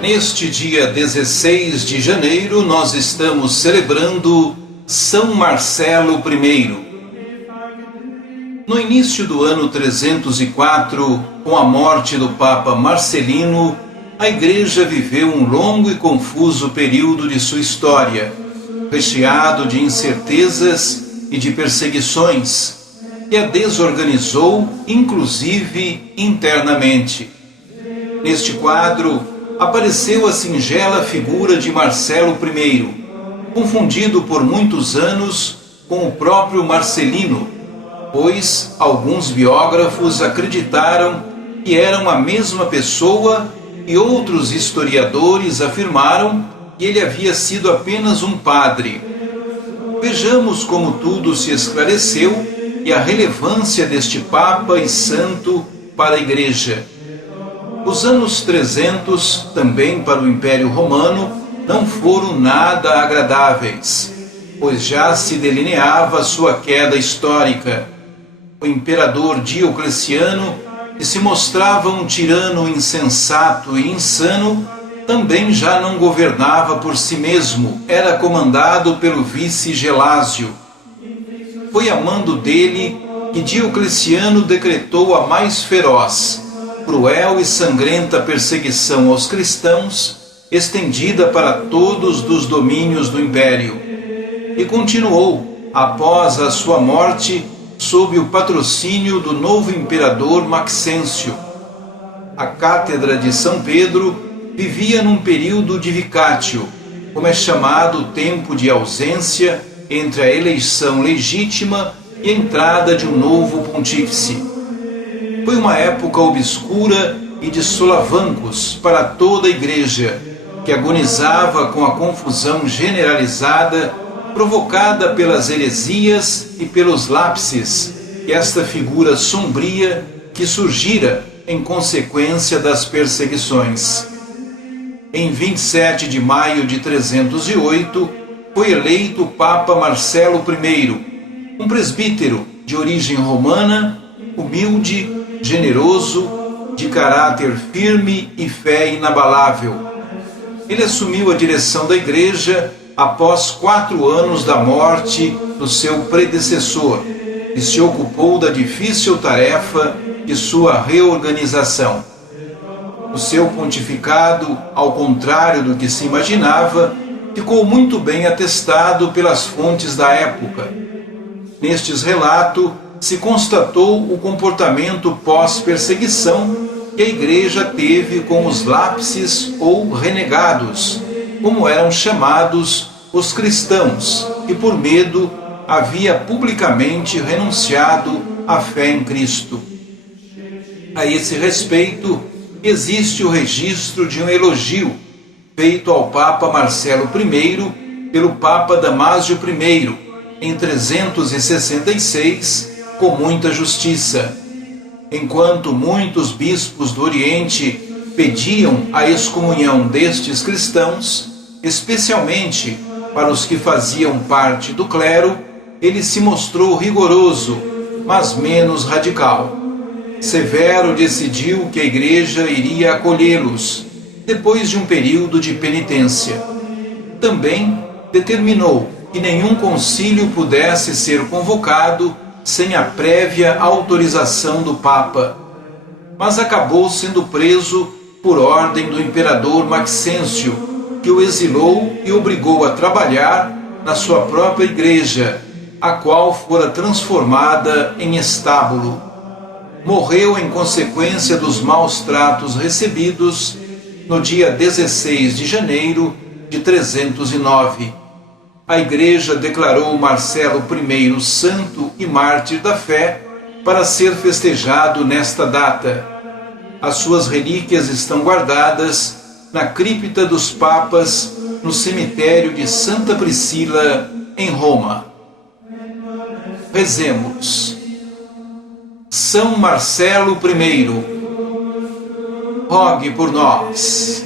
Neste dia 16 de janeiro, nós estamos celebrando São Marcelo I. No início do ano 304, com a morte do Papa Marcelino, a Igreja viveu um longo e confuso período de sua história, recheado de incertezas e de perseguições, que a desorganizou, inclusive internamente. Neste quadro, apareceu a singela figura de Marcelo I, confundido por muitos anos com o próprio Marcelino, pois alguns biógrafos acreditaram que eram a mesma pessoa e outros historiadores afirmaram que ele havia sido apenas um padre. Vejamos como tudo se esclareceu e a relevância deste Papa e Santo para a Igreja. Os anos 300, também para o Império Romano, não foram nada agradáveis, pois já se delineava sua queda histórica. O imperador Diocleciano, que se mostrava um tirano insensato e insano, também já não governava por si mesmo, era comandado pelo vice Gelásio. Foi a mando dele que Diocleciano decretou a mais feroz, cruel e sangrenta perseguição aos cristãos, estendida para todos os domínios do império. E continuou, após a sua morte, sob o patrocínio do novo imperador Maxêncio. A Cátedra de São Pedro vivia num período de vicátio, como é chamado o tempo de ausência entre a eleição legítima e a entrada de um novo pontífice. Foi uma época obscura e de solavancos para toda a Igreja, que agonizava com a confusão generalizada provocada pelas heresias e pelos lápses, e esta figura sombria que surgira em consequência das perseguições. Em 27 de maio de 308, foi eleito o Papa Marcelo I, um presbítero de origem romana, humilde, generoso, de caráter firme e fé inabalável. Ele assumiu a direção da Igreja após 4 anos da morte do seu predecessor e se ocupou da difícil tarefa de sua reorganização. O seu pontificado, ao contrário do que se imaginava, ficou muito bem atestado pelas fontes da época. Nestes relatos, se constatou o comportamento pós-perseguição que a Igreja teve com os lápses ou renegados, como eram chamados os cristãos, que por medo havia publicamente renunciado à fé em Cristo. A esse respeito, existe o registro de um elogio feito ao Papa Marcelo I pelo Papa Damásio I, em 366, com muita justiça. Enquanto muitos bispos do Oriente pediam a excomunhão destes cristãos, especialmente para os que faziam parte do clero, ele se mostrou rigoroso, mas menos radical. Severo decidiu que a Igreja iria acolhê-los, depois de um período de penitência. Também determinou que nenhum concílio pudesse ser convocado sem a prévia autorização do Papa, mas acabou sendo preso por ordem do imperador Maxêncio, que o exilou e obrigou a trabalhar na sua própria igreja, a qual fora transformada em estábulo. Morreu em consequência dos maus tratos recebidos no dia 16 de janeiro de 309. A Igreja declarou Marcelo I santo e mártir da fé para ser festejado nesta data. As suas relíquias estão guardadas na cripta dos papas no cemitério de Santa Priscila, em Roma. Rezemos. São Marcelo I, rogue por nós.